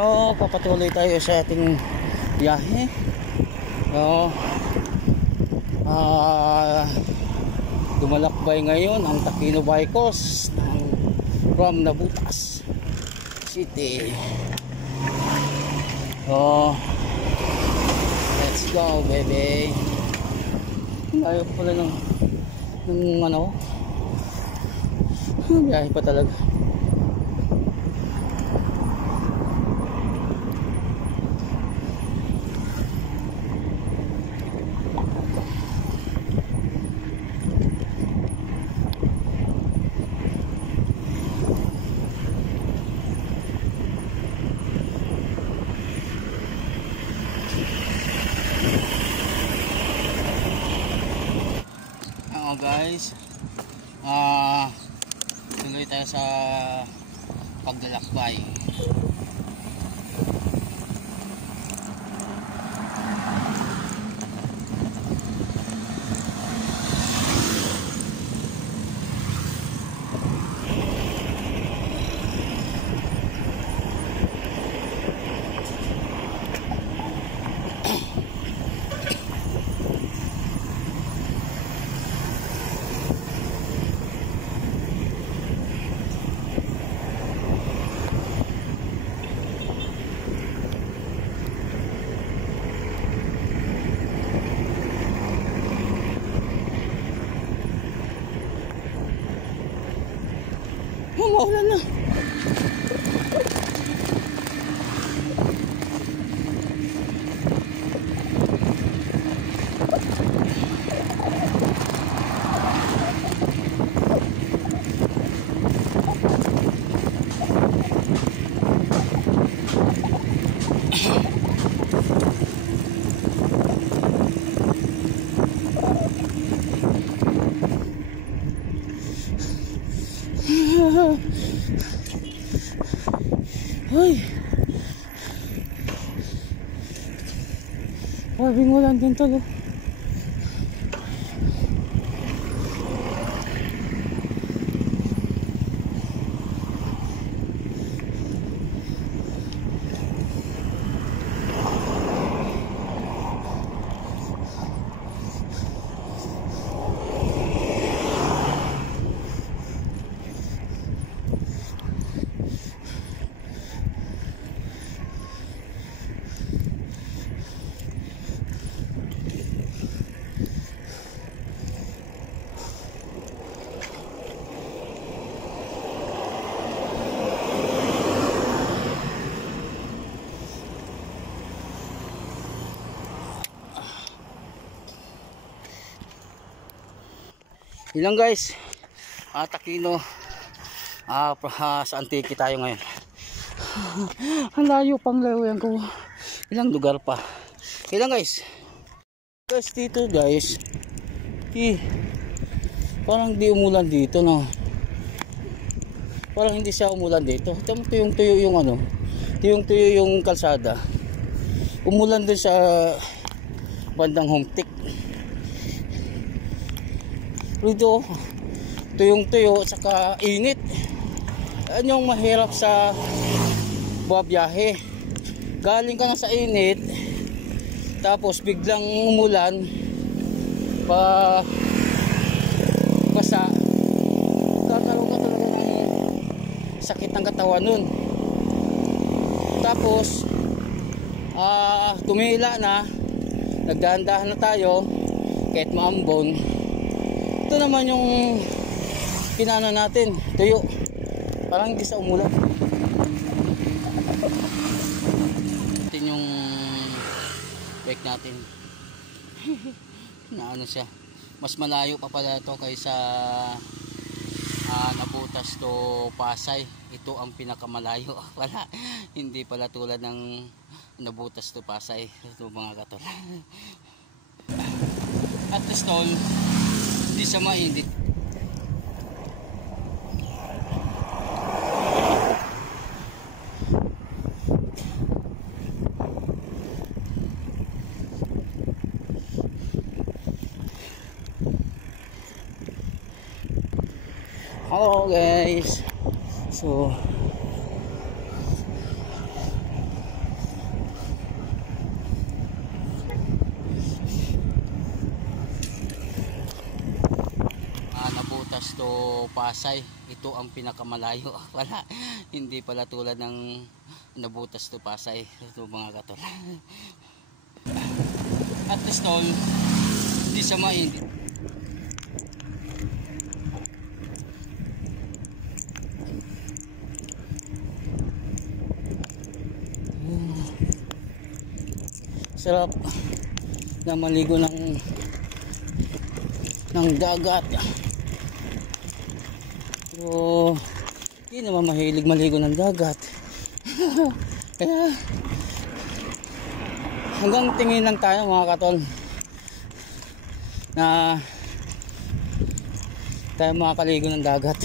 So, papatuloy tayo sa ating biyahe. So, dumalakbay ngayon ang Takino Bikers from Navotas City. So, let's go baby. Ayaw pala ng ano, biyahe pa talaga. Guys, tuloy tayo sa paglalakbay. Maulan na. Hoy, wabing ulan din talo. Ilang guys, Takino, sa Antique tayo ngayon. Ang layo pang layo ko. Ilang lugar pa. Ilang guys. Guys dito guys. Parang di umulan dito no. Parang hindi siya umulan dito. Tuyong-tuyo yung ano. Tuyong-tuyo yung kalsada. Umulan din sa bandang Homtik. Dito tuyong-tuyo at saka init. Ano yung mahirap sa biyahe? Galing ka na sa init tapos biglang umulan basa, kakaroon ka talaga ng sakit ng katawan nun. Tapos tumila na, nagdahan-dahan na tayo kahit maambon. Ito naman yung kinano natin, tuyo. Parang hindi sa umulan. Ito yung bike natin. Naano siya. Mas malayo pa pala ito kaysa Navotas to Pasay. Ito ang pinakamalayo pala. Hindi pala tulad ng Navotas to Pasay. Ito mga katol. At least all, hindi siya mainit. Hello guys. So to Pasay. Ito ang pinakamalayo pala. Hindi pala tulad ng nabutas to Pasay. Ito mga katol. At least tol, hindi sa mainit. Sarap na maligo ng dagat. Pero hindi naman mahilig maligo ng dagat. Kaya hanggang tingin lang tayo mga katol na tayo makakaligo ng dagat.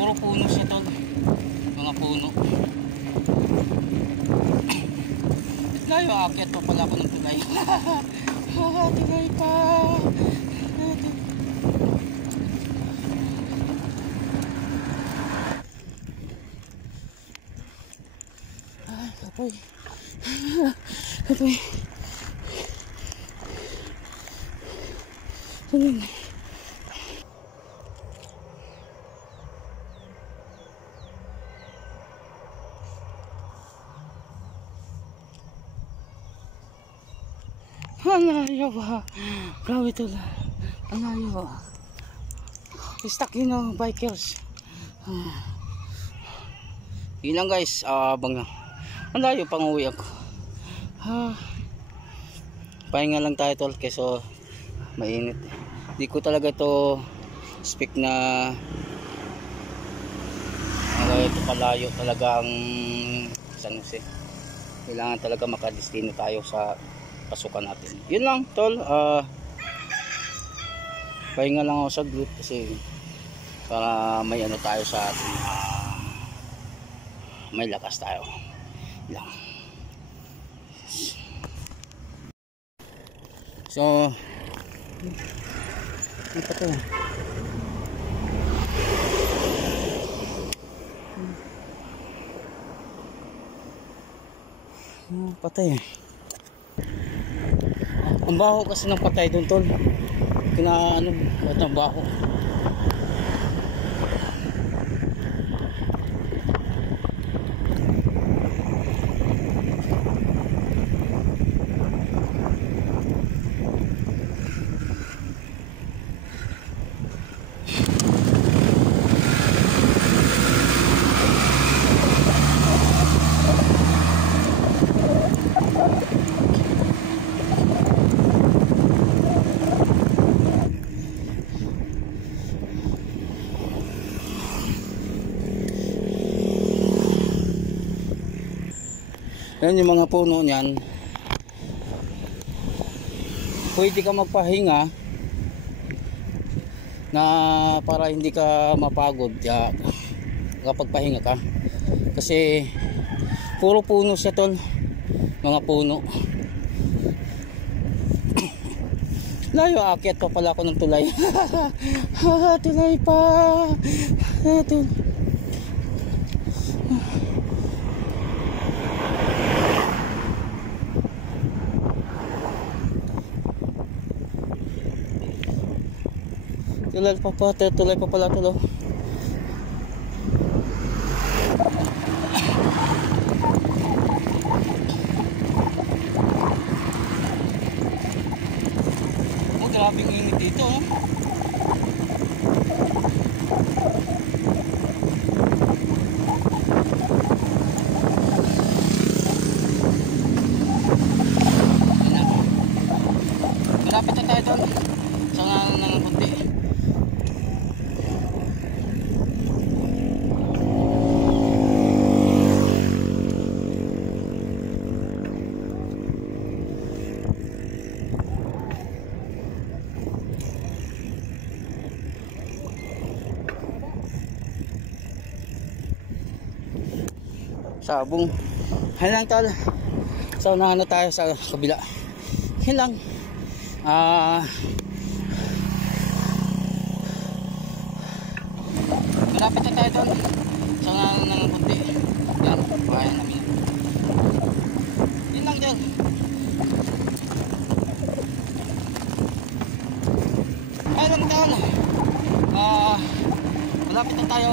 Puro puno siya tol, mga puno. Layo akit pa pala ako ng tulay. Tulay pa. Ay, kapoy. Kapoy. Ayun. Anayo ba? Grabe ito lang. Anayo. Stuck yun ang bikers. Yun lang guys. Bang malayo pang uwi ako. Pahinga lang tayo tol. Keso mainit. Di ko talaga ito speak na ito palayo talaga ang San Jose. Kailangan talaga makadestino tayo sa pasukan natin. Yun lang tol, pahinga lang ako sa group kasi para may ano tayo sa atin, may lakas tayo lang. So ano pa to? Patay. Ang baho kasi ng patay doon tol. Kinaano, at ang baho. Yan yung mga puno niyan. Pwede ka magpahinga na para hindi ka mapagod ya, kapag pahinga ka. Kasi puro puno siya tol. Mga puno. Layo akit pa pala ako ng tulay. Tulay pa. Tulay pa pala tulo. Oh, grabe ang init dito, oh. Malapit na tayo doon. Sa ng puti. Sabong. Yan lang tol. So na tayo sa kabila. Yan lang. Malapit na tayo doon. na ng kunti. Yan, kaya namin. Yun lang dyan. Kaya lang dyan. Malapit na tayo.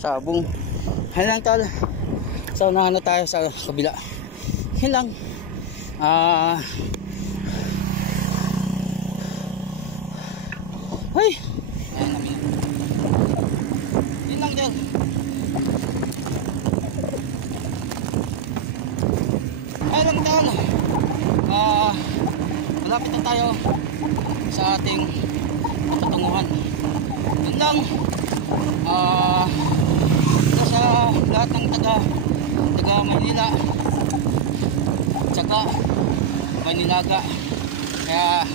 Sabong. Yan lang tol. So unahan na tayo sa kabila. Yan lang. Ay. Ayan namin. Yan lang dyan. Ayan lang dyan. Malapit na tayo sa ating patutunguhan. Yan lang. Sa lahat ng taga Maynila tsaka Maynilaga, kaya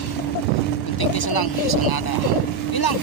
kunting kisa lang, isang nata. Yun lang.